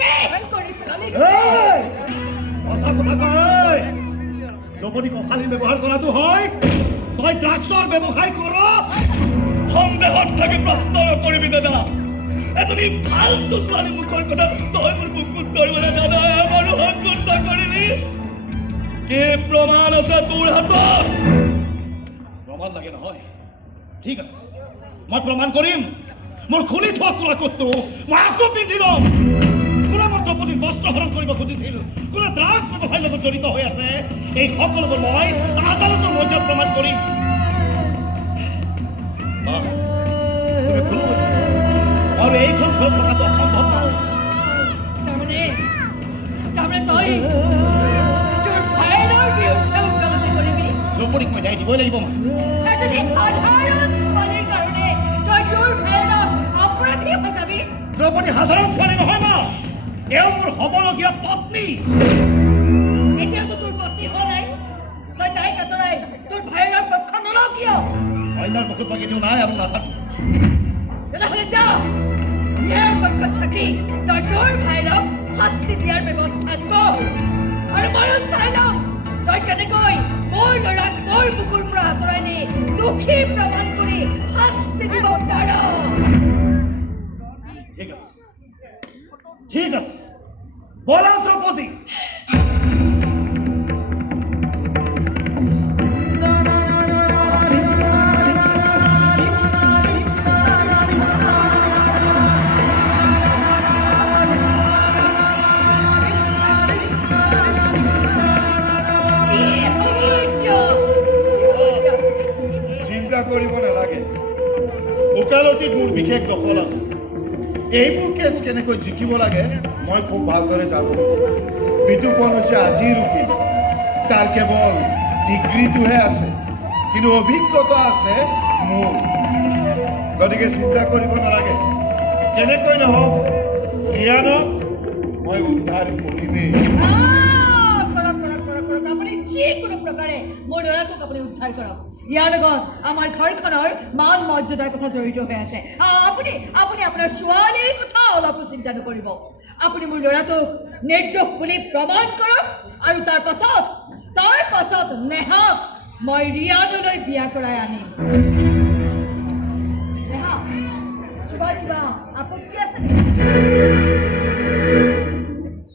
শেষ কৰি পেলালি সঁচা কথা কয় দ্ৰৌপদী কঁকালী ব্যৱহাৰ কৰাটো হয় তই ড্ৰাগছৰ ব্যৱসায় কৰ সন্দেহত থাকি প্ৰশ্ন নকৰিবি দাদা এজনী ফাল্টু ছোৱালী মুখৰ কথা তই মোৰ বুকুত ধৰিবলৈ দাদা আমাৰো সংকোচ নকৰিবি কি প্ৰমাণ আছে তোৰ হাতত প্ৰমাণ লাগে নহয় ঠিক আছে মই প্ৰমাণ কৰিম মোৰ খুলি থোৱা কোলাকতটো মই আকৌ পিন্ধি ল'ম কোনে মোৰ দ্ৰৌপদীৰ বস্ত্ৰ হৰণ কৰিব খুজিছিল কোনে ড্ৰাগছ ব্যৱসায়ৰ লগত জড়িত হৈ আছে এই সকলোবোৰ মই আদালতৰ মজিয়াত প্ৰমাণ কৰিম তুমি খুলো আৰু এইখন ঘৰত থকাটো অসম্ভৱ নহয় তাৰমানে তই তোৰ ভাইৰৰ বিৰুদ্ধে উজ্জ্বলতি কৰিবি দ্ৰৌপদীক মই ন্যায় দিবই লাগিব এজনী সাধাৰণ ছোৱালীৰ কাৰণে তই তোৰ ভাইৰক অপৰাধী হৈ যাবি দ্ৰৌপদী সাধাৰণ ছোৱালী নহয় মা এওঁ মোৰ হ'বলগীয়া পত্নী এতিয়াতো তোৰ পত্নী হোৱা নাই তই তাইক আঁতৰাই তোৰ ভাইৰৰ পক্ষ নলওঁ কিয় অন্যাৰ মুখত বাকী দিওঁ নাই আৰু নাথাকি তেনেহ'লে যা ইয়াৰ পক্ষত থাকি তই তোৰ ভাইৰক শাস্তি দিয়াৰ ব্যৱস্থা কৰ আৰু ময়ো চাই ল'ম তই কেনেকৈ মোৰ ল'ৰাক মোৰ বুকুৰ পৰা আঁতৰাই নি দোষী প্ৰমাণ কৰি শাস্তি দিব পাৰ ঠিক আছে বলা দ্ৰৌপদী কৰিব নালাগে ওকালতিত মোৰ বিশেষ দখল আছে এইবোৰ কেছ কেনেকৈ জিকিব লাগে মই খুব ভালদৰে জানো বিতুপন হৈছে আজিৰ উকিল তাৰ কেৱল ডিগ্ৰীটোহে আছে কিন্তু অভিজ্ঞতা আছে মোৰ গতিকে চিন্তা কৰিব নালাগে যেনেকৈ নহওক ৰিয়ানক মই উদ্ধাৰ কৰিমেই আপুনি যিকোনো প্ৰকাৰে মোৰ ল'ৰাটোক আপুনি উদ্ধাৰ কৰক ইয়াৰ লগত আমাৰ ঘৰখনৰ মান মৰ্যাদাৰ কথা জড়িত হৈ আছে আপুনি আপোনাৰ ছোৱালীৰ কথা অলপো চিন্তা নকৰিব আপুনি মোৰ ল'ৰাটোক নিৰ্দোষ বুলি প্ৰমাণ কৰক আৰু তাৰ পাছত নেহাক মই ৰিয়ানলৈ বিয়া কৰাই আনিম নেহা কিবা আপত্তি আছে